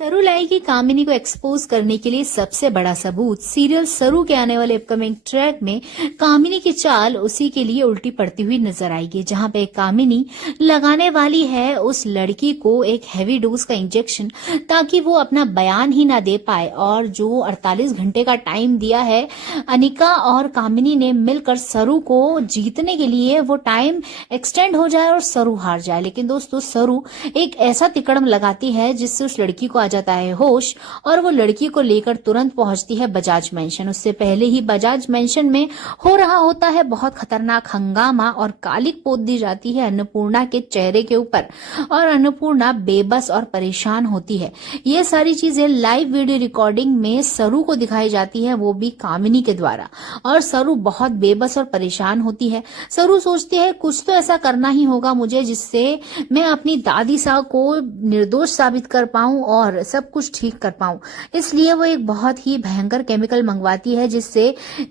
सरू लाएगी कामिनी को एक्सपोज करने के लिए सबसे बड़ा सबूत। सीरियल सरू के आने वाले अपकमिंग ट्रैक में कामिनी की चाल उसी के लिए उल्टी पड़ती हुई नजर आएगी, जहां पे कामिनी लगाने वाली है उस लड़की को एक हैवी डोज का इंजेक्शन, ताकि वो अपना बयान ही ना दे पाए। और जो 48 घंटे का टाइम दिया है अनिका और कामिनी ने मिलकर सरू को जीतने के लिए, वो टाइम एक्सटेंड हो जाए और सरू हार जाए। लेकिन दोस्तों, सरू एक ऐसा तिकड़म लगाती है जिससे उस लड़की को जाता है होश, और वो लड़की को लेकर तुरंत पहुंचती है बजाज मेंशन। उससे पहले ही बजाज मेंशन में हो रहा होता है बहुत खतरनाक हंगामा, और कालिक पोत दी जाती है अन्नपूर्णा के चेहरे के ऊपर, और अन्नपूर्णा बेबस और परेशान होती है। ये सारी चीजें लाइव वीडियो रिकॉर्डिंग में सरू को दिखाई जाती है, वो भी कामिनी के द्वारा, और सरू बहुत बेबस और परेशान होती है। सरू सोचती है कुछ तो ऐसा करना ही होगा मुझे जिससे मैं अपनी दादी साहब को निर्दोष साबित कर पाऊं और सब कुछ ठीक कर पाऊं। इसलिए वो एक बहुत ही भयंकर केमिकल मंगवाती है, जिससे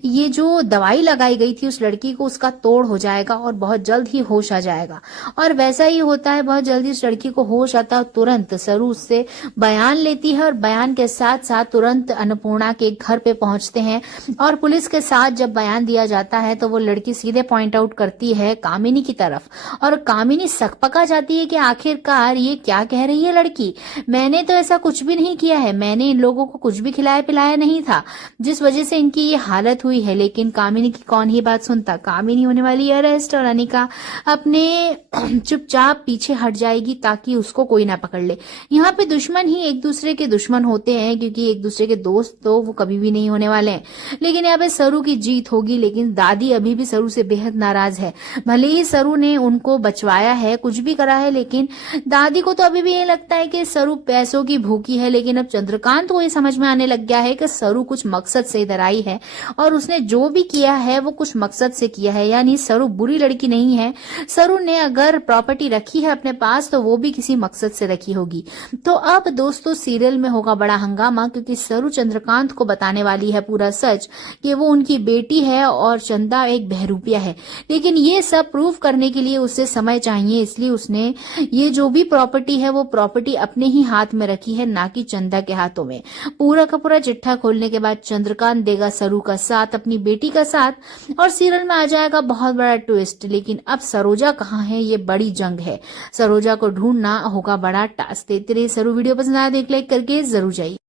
ये जो दवाई लगाई गई थी उस लड़की को, उसका तोड़ हो जाएगा और बहुत जल्द ही होश आ जाएगा। और वैसा ही होता है, बहुत जल्दी उस लड़की को होश आता है। तुरंत सरू उससे बयान लेती है और बयान के साथ साथ तुरंत अन्नपूर्णा के घर पे पहुंचते हैं। और पुलिस के साथ जब बयान दिया जाता है तो वो लड़की सीधे पॉइंट आउट करती है कामिनी की तरफ, और कामिनी सकपका जाती है कि आखिरकार ये क्या कह रही है लड़की, मैंने तो ऐसा कुछ भी नहीं किया है, मैंने इन लोगों को कुछ भी खिलाया पिलाया नहीं था जिस वजह से इनकी ये हालत हुई है। लेकिन कामिनी की कौन ही बात सुनता। कामिनी होने वाली है अरेस्ट, और अनिका अपने चुपचाप पीछे हट जाएगी ताकि उसको कोई ना पकड़ ले। यहाँ पे दुश्मन ही एक दूसरे के दुश्मन होते हैं, क्योंकि एक दूसरे के दोस्त तो वो कभी भी नहीं होने वाले हैं। लेकिन यहाँ पे सरू की जीत होगी, लेकिन दादी अभी भी सरू से बेहद नाराज है। भले ही सरू ने उनको बचवाया है, कुछ भी करा है, लेकिन दादी को तो अभी भी ये लगता है कि सरू पैसों की भूखी है। लेकिन अब चंद्रकांत को ये समझ में आने लग गया है कि सरू कुछ मकसद से इधर आई है, और उसने जो भी किया है वो कुछ मकसद से किया है। यानी सरू बुरी लड़की नहीं है। सरू ने अगर प्रॉपर्टी रखी है अपने पास तो वो भी किसी मकसद से रखी होगी। तो अब दोस्तों सीरियल में होगा बड़ा हंगामा, क्योंकि सरू चंद्रकांत को बताने वाली है पूरा सच कि वो उनकी बेटी है और चंदा एक बहरूपिया है। लेकिन ये सब प्रूव करने के लिए उसे समय चाहिए, इसलिए उसने ये जो भी प्रॉपर्टी है वो प्रॉपर्टी अपने ही हाथ में रखी है, ना कि चंदा के हाथों में। पूरा का पूरा चिट्ठा खोलने के बाद चंद्रकांत देगा सरू का साथ, अपनी बेटी का साथ, और सीरियल में आ जाएगा बहुत बड़ा ट्विस्ट। लेकिन अब सरोजा कहाँ है, ये बड़ी जंग है। सरोजा को ढूंढना होगा बड़ा टास्क। तेरे सरू वीडियो पसंद आया तो एक लाइक करके जरूर जाइए।